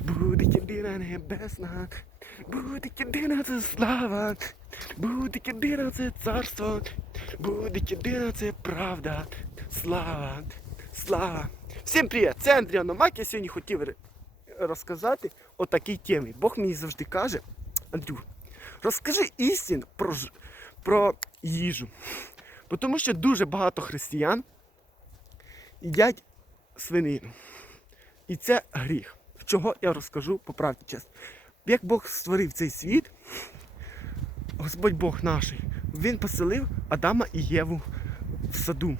Буде єдина небесна, буде єдина це слава, буде єдина це царство, буде єдина це правда, слава, слава. Всім привіт! Це АндрійОномак. Я сьогодні хотів розказати о такій темі. Бог мені завжди каже, Андрю, розкажи істину про, про їжу. Тому що дуже багато християн їдять свинину. І це гріх. Чого я розкажу по правді чесно. Як Бог створив цей світ, Господь Бог наш, Він поселив Адама і Єву в саду.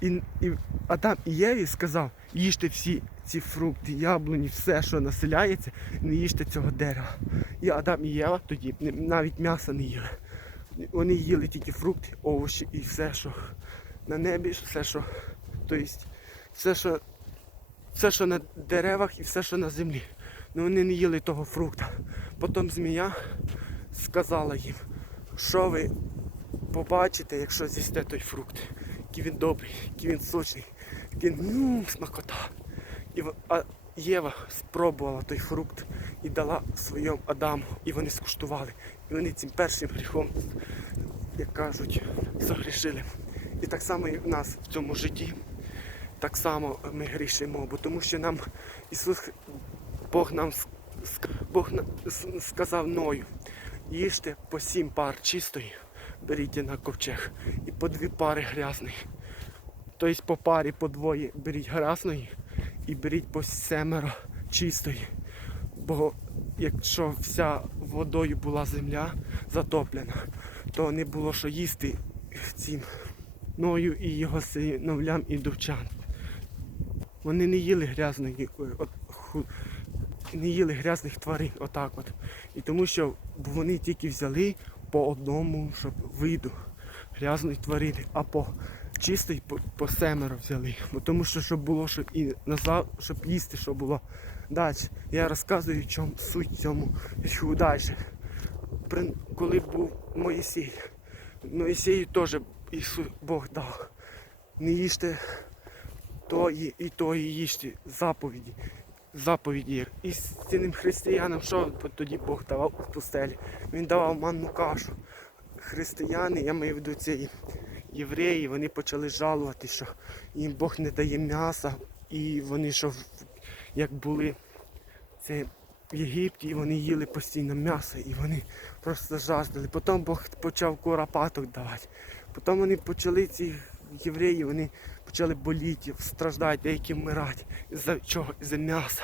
І, і Адам і Єві сказав, їжте всі ці фрукти, яблуні, все, що населяється, не їжте цього дерева. І Адам і Єва тоді навіть м'яса не їли. Вони їли тільки фрукти, овочі і все, що на небі, все, що. Тобто, все, що все, що на деревах і все, що на землі. Ну вони не їли того фрукта. Потім змія сказала їм, що ви побачите, якщо з'їсте той фрукт, який він добрий, який він сочний, який ну, смакота. І а Єва спробувала той фрукт і дала своєму Адаму, і вони скуштували. І вони цим першим гріхом, як кажуть, загрішили. І так само і в нас в цьому житті так само ми грішимо, бо тому що нам Ісус, Бог нам Бог сказав Ною, їжте по сім пар чистої, беріть на ковчег, і по дві пари грязної. Тобто по парі, по двоє беріть грязної і беріть по семеро чистої. Бо якщо вся водою була земля затоплена, то не було що їсти цим Ною і його синовлям і дівчат. Вони не їли грязної, от, не їли грязних тварин, отак от. І тому що вони тільки взяли по одному щоб виду грязної тварини, а по чистий по, по семеро взяли. Бо тому що щоб було, щоб і назад, щоб їсти, що було далі. Я розказую, чому суть цьому гріху далі. При- Коли був Моїсій, Моїсею теж Бог дав. Не їжте тої і тої їжте заповіді. Заповіді. є. Істинним християнам, що тоді Бог давав у пустелі? Він давав манну кашу. Християни, я маю в виду ці євреї, вони почали жалувати, що їм Бог не дає м'яса, і вони що як були це в Єгипті, і вони їли постійно м'ясо, і вони просто жаждали. Потім Бог почав коропаток давати. Потім вони почали ці євреї, вони почали боліти, страждати, деякі вмирати. За чого? За м'яса.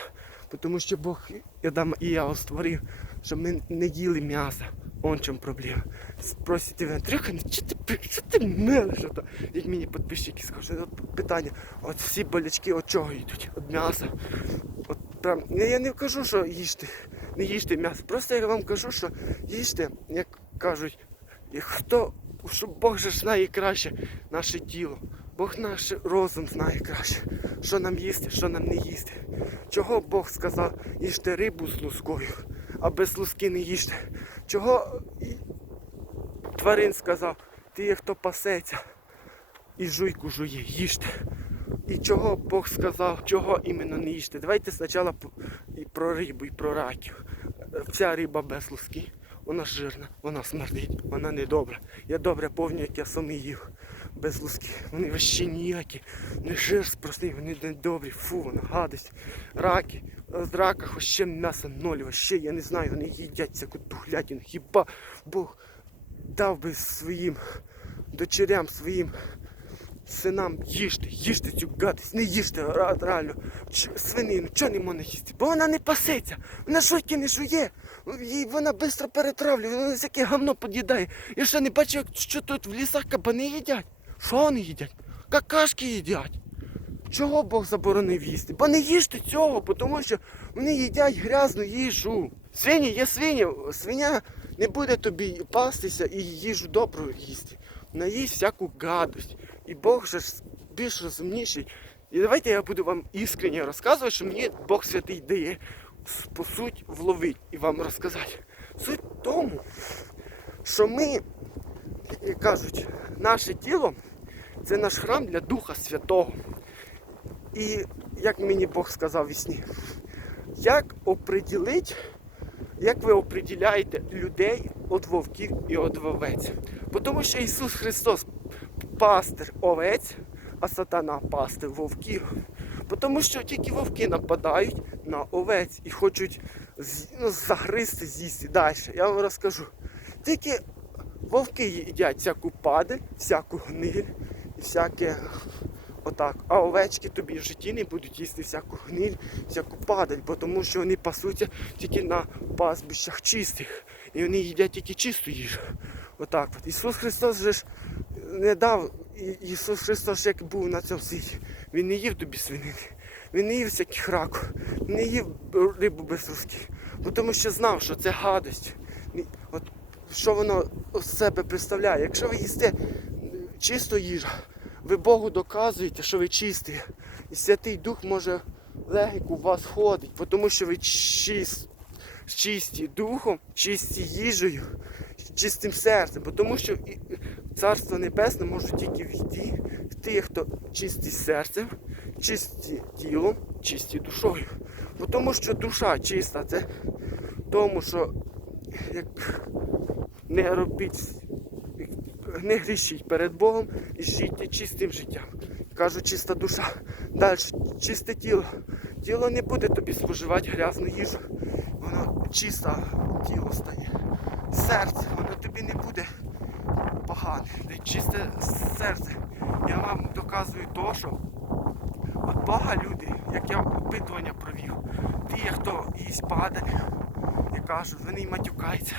Тому що Бог Адам і я створив, щоб ми не їли м'ясо. Он чому проблема. Спросите ви, Андрюха, ну що ти, що ти мелиш? ото?» Як мені підписчики скажуть, от питання, от всі болячки від чого йдуть? Від м'яса. От прям, я не кажу, що їжте, не їжте м'ясо. Просто я вам кажу, що їжте, як кажуть, як хто, що Бог же знає краще наше тіло. Бог наш розум знає краще, що нам їсти, що нам не їсти. Чого Бог сказав, їжте рибу з лускою, а без луски не їжте. Чого тварин сказав, ти є хто пасеться і жуйку жує, їжте. І чого Бог сказав, чого іменно не їжте. Давайте спочатку і про рибу, і про раків. Вся риба без луски, вона жирна, вона смердить, вона не добра. Я добре пам'ятаю, як я сам їв без луски. Вони вообще ніякі, не жир простий, вони не добрі, фу, вона гадость. Раки, з раках вообще м'ясо ноль, вообще, я не знаю, вони їдять всяку тухлятину. Хіба Бог дав би своїм дочерям, своїм синам їжте, їжте цю гадость, не їжте реально свинину, чого не можна їсти? Бо вона не пасеться, вона жойки не жує, їй вона швидко перетравлює, вона всяке гавно під'їдає. Я ще не бачу, що тут в лісах кабани їдять. Що вони їдять? Какашки їдять. Чого Бог заборонив їсти? Бо не їжте цього, тому що вони їдять грязну їжу. Свині є свині, свиня не буде тобі пастися і їжу добру їсти. Вона їсть всяку гадость. І Бог же ж більш розумніший. І давайте я буду вам іскренне розказувати, що мені Бог святий дає по суть вловить і вам розказати. Суть в тому, що ми, як кажуть, наше тіло це наш храм для Духа Святого. І як мені Бог сказав в сні, Як оприділити, як ви оприділяєте людей від вовків і від овець? Бо Тому що Ісус Христос пастир овець, а сатана пастир вовків. Тому що тільки вовки нападають на овець і хочуть ну, загризти, з'їсти. Далі, я вам розкажу. Тільки вовки їдять всяку падаль, всяку гниль і всяке отак. А овечки тобі в житті не будуть їсти всяку гниль, всяку падаль, тому що вони пасуться тільки на пастбищах чистих. І вони їдять тільки чисту їжу. Отак от. Ісус Христос же ж не дав. Ісус Христос, як був на цьому світі, Він не їв тобі свинини, Він не їв всяких раку, не їв рибу без русських, бо тому що знав, що це гадость. От що воно з себе представляє. Якщо ви їсте чисту їжу, ви Богу доказуєте, що ви чисті. І Святий Дух може легенько у вас ходить, тому що ви чист, чисті духом, чисті їжею, чистим серцем, тому що Царство Небесне може тільки війти в тих, хто чисті серцем, чисті тілом, чисті душою. Бо тому що душа чиста, це тому, що як не робіть, не грішіть перед Богом і жийте чистим життям. Кажу, чиста душа. Далі, чисте тіло. Тіло не буде тобі споживати грязну їжу. Воно чисте тіло стає. Серце, воно тобі не буде погане. Де Чисте серце. Я вам доказую то, що от Бога люди, як я опитування провів, ті, хто їсть падаль, і кажуть, вони матюкаються,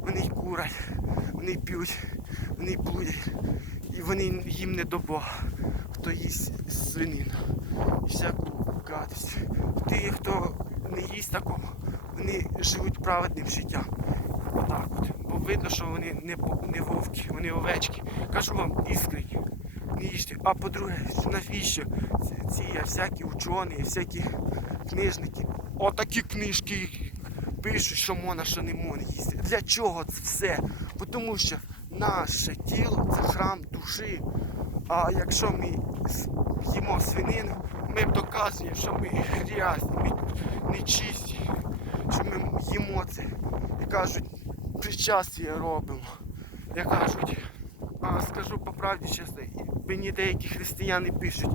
вони й курять, вони п'ють, вони блудять. І вони їм не до Бога, хто їсть свинину і всяку гадость. Ті, хто не їсть такого, вони живуть праведним життям. Отак от. Бо видно, що вони не, не вовки, вони овечки. Кажу вам іскренні. Не їжте. А по-друге, навіщо ці- всякі учені, всякі книжники, отакі книжки пишуть, що можна, що не можна їсти. Для чого це все? Тому що наше тіло це храм душі. А якщо ми їмо свинину, ми доказуємо, що ми грязні, ми нечисті, що ми їмо це. І кажуть, причастя робимо. Я кажуть, а скажу по правді чесно, мені деякі християни пишуть,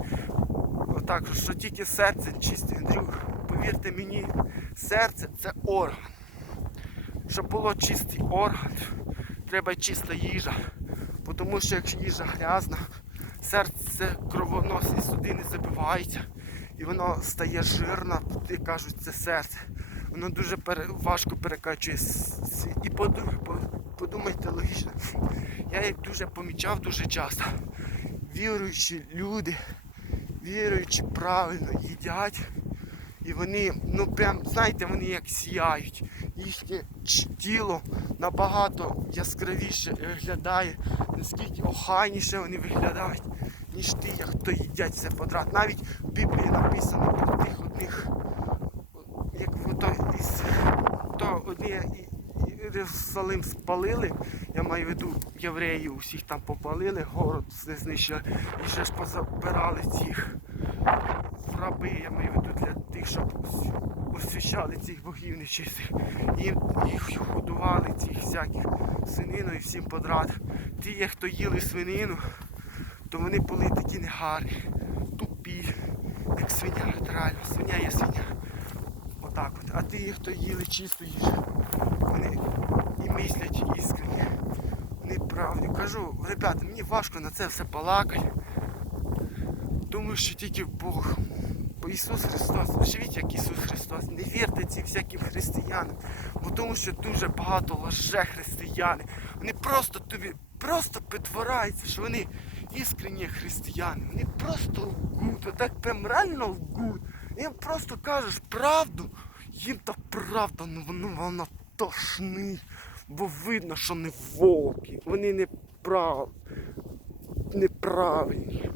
отак, що тільки серце чисте, Андрюх. Повірте мені, серце це орган. Щоб було чистий орган, треба чиста їжа. Тому що якщо їжа грязна, серце кровоносні судини забиваються і воно стає жирне, і кажуть, це серце. Воно дуже важко перекачує. І подумайте логічно. Я як дуже помічав дуже часто. Віруючі люди, віруючі правильно їдять. І вони, ну прям, знаєте, вони як сіяють. Їхнє тіло набагато яскравіше виглядає, наскільки охайніше вони виглядають, ніж ті, хто їдять все подряд. Навіть в Біблії написано про тих одних, як ото із то одні і- Єрусалим спалили, я маю в виду євреїв, усіх там попалили, город все знищили, і ще ж позабирали цих раби, я маю в виду для тих, щоб ос- освящали цих богів нечистих. Їм їх годували цих всяких свинину і всім подряд. Ті, хто їли свинину, то вони були такі негарні, тупі, як свиня, реально, свиня є свиня. Отак от. А ті, хто їли чисту їжу, вони і мислять іскренні. Вони правду. Кажу, ребята, мені важко на це все балакати. Думаю, що тільки Бог. Бо Ісус Христос, живіть як Ісус Христос, не вірте цим всяким християнам, бо тому що дуже багато лже християни. Вони просто тобі просто притворяються, що вони іскренні християни. Вони просто лгуть, отак прям реально лгуть. Їм просто кажеш правду, їм та правда, ну воно вона тошнить, бо видно, що не волки. вони не прав, неправильні.